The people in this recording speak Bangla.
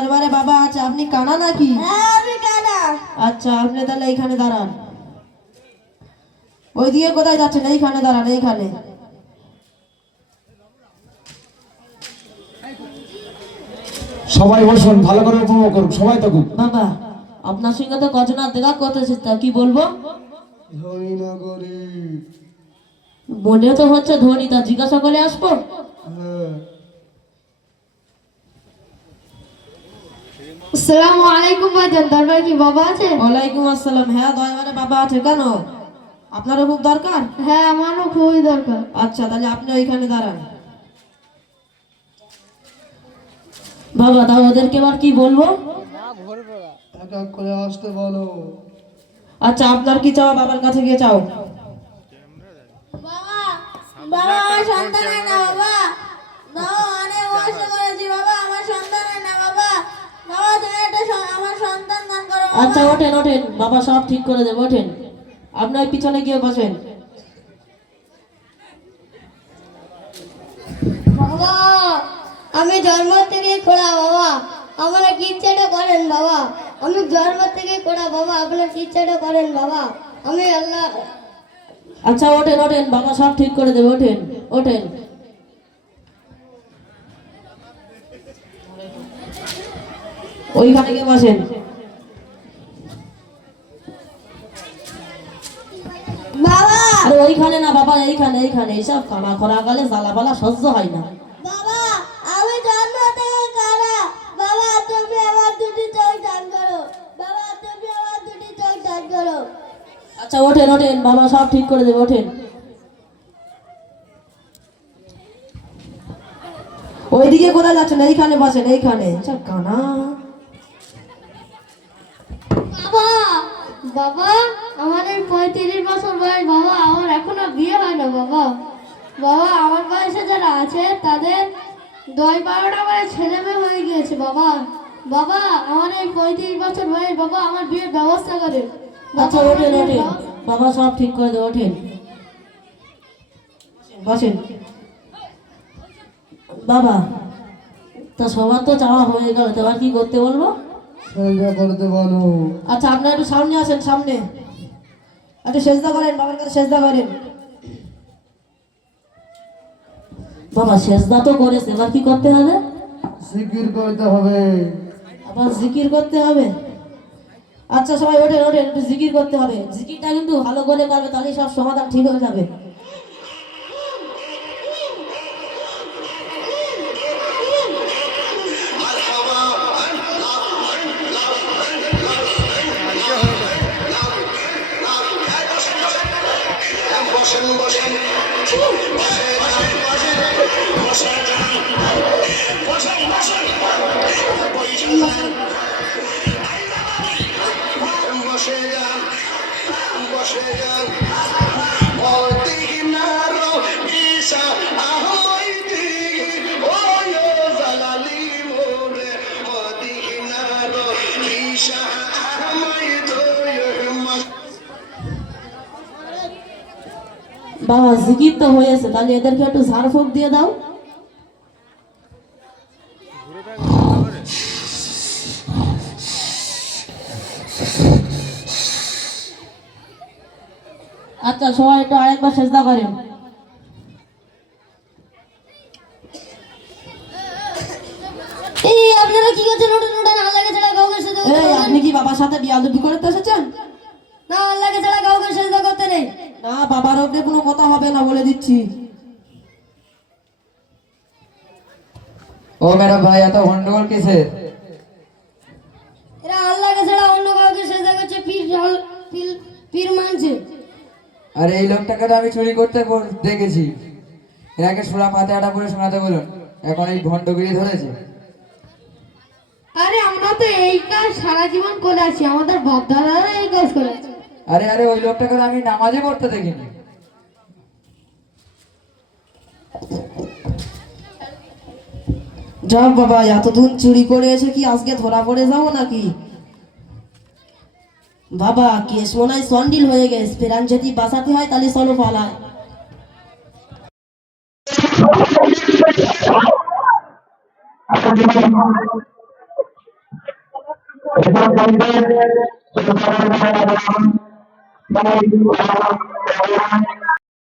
দরবারে বাবা আছে, আপনি কানা নাকি? হ্যাঁ আমি কানা। আচ্ছা আপনি তাহলে এইখানে দাঁড়ান। ওইদিকে কোথায় যাচ্ছেন? এইখানে দাঁড়ান, এইখানে। সবাই বসুন, ভালো করে উপভোগ করুন, সবাই থাকুন। বাবা আপনার সঙ্গে তো কজন আর দেখা করতেছে, তা কি বলবো? ধনী না গরিব? মনে তো হচ্ছে ধনী, তা জিজ্ঞাসা করে আসবো। হ্যাঁ। আসসালামু আলাইকুম ভাইজান, দরবারে কি বাবা আছে? ওয়ালাইকুম আসসালাম। হ্যাঁ দরবারে বাবা আছে, কেন আপনারও খুব দরকার? হ্যাঁ আমারও খুবই দরকার। আচ্ছা তাহলে আপনি ওইখানে দাঁড়ান। বাবা তাও ওদেরকে এবার কি বলবো? এক এক করে আসতে বলো। আচ্ছা আপনার কি চাও, বাবার কাছে গিয়ে চাও। বাবা, বাবা আমার সন্তান হয় না বাবা। বাবা অনেক কষ্ট করেছি বাবা, আমার সন্তান হয় না বাবা। বাবা তুমি একটা আমার সন্তান দান করো বাবা। আচ্ছা ওঠেন ওঠেন, বাবা সব ঠিক করে দেবো, ওঠেন। আপনি ওই পিছনে গিয়ে বসেন। বাবা আমি জন্ম থেকে খোড়া বাবা, আমার কি ইচ্ছাটা করেন বাবা। আমি জন্ম থেকে খোড়া বাবা, আপনার কি ইচ্ছাটা করেন বাবা। আমি আল্লাহ। আচ্ছা ওঠেন ওঠেন, বাবা সব ঠিক করে দেবে, ওঠেন ওঠেন। ওইখানে গিয়ে বসেন। বাবা আরে ওইখানে না বাবা, এইখানে এইখানে। এইসব কানা খরা গালে জ্বালা পালা সহ্য হয় না। বাবা আমি জন্ম থেকে কানা বাবা, তুমি আমার দুটি চোখ দান করো বাবা, তুমি আমার দুটি চোখ দান করো। আচ্ছা ওঠেন ওঠেন, বাবা সব ঠিক করে দেবে, ওঠেন। ওইদিকে কোথায় যাচ্ছেন? এইখানে বসেন, এইখানে। আচ্ছা কানা। বাবা বাবা আমাদের 35 বছর বয়স বাবা, আমার এখনো বিয়ে হয় না বাবা। বাবা আমার বয়সে যারা আছে তাদের 10-12টা করে ছেলে মেয়ে হয়ে গিয়েছে বাবা। বাবা আমার এই 35 বছর বয়স বাবা, আমার বিয়ের ব্যবস্থা করে। আচ্ছা ওঠেন ওঠেন, বাবা সব ঠিক করে দেবে, ওঠেন বসেন। বাবা তা সবার তো চাওয়া হয়ে গেল, এবার কি করতে বলবো? সেজদা করতে বলো। আচ্ছা আপনারা একটু সামনে আসেন, সামনে একটু সেজদা করেন, বাবার কাছে সেজদা করেন। বাবা সেজদা তো করেছে, এবার কি করতে হবে? জিকির করতে হবে। আবার জিকির করতে হবে? আচ্ছা সবাই ওঠেন ওঠেন, একটু জিকির করতে হবে। জিকিরটা কিন্তু ভালো করে করবে, তাহলেই সব সমাধান ঠিক হয়ে যাবে। বাবা জিকির তো হয়েছে, তাহলে এদেরকে একটু ঝাড়ফুঁক দিয়ে দাও। আচ্ছা সবাই একটু আরেকবার সেজদা করেন। এই আপনারা কি করছেন? ওঠেন ওঠেন, আল্লাহকে ছাড়া কাউকে সেজদা করতে এই নেই। আপনি কি বাবার সাথে বিয়াদবি করতে এসেছেন? না আল্লাহকে ছাড়া কাউকে সেজদা করতে নেই। না বাবার ওপরে কোনো কথা হবে না, বলে দিচ্ছি। ও মেরা ভাই, এত গন্ডগোল কিসের? এরা আল্লাহকে ছাড়া অন্য কাউকে সেজদা করছে, পীর মানছে। আরে এই লোকটাকে তো আমি চুরি করতে দেখেছি। এর আগে সুরা ফাতিহাটা পড়ে শোনাতে বলুন, এখন এই ভণ্ডগিরি ধরেছে। আরে আমরা তো এই কাজ সারা জীবন করে আছি, আমাদের বাপ দাদারা এই কাজ করে আছে। আরে আরে ওই লোকটাকে তো আমি নামাজই পড়তে দেখিনি। যাক বাবা, এতদিন চুরি করে এসে কি আজকে ধরা পড়ে যাবো নাকি? বাবা কেস মনে হয় সন্ডিল হয়ে গেছে, ফেরান যদি বাঁচাতে হয় তাহলে চলো পালায়। Thank you.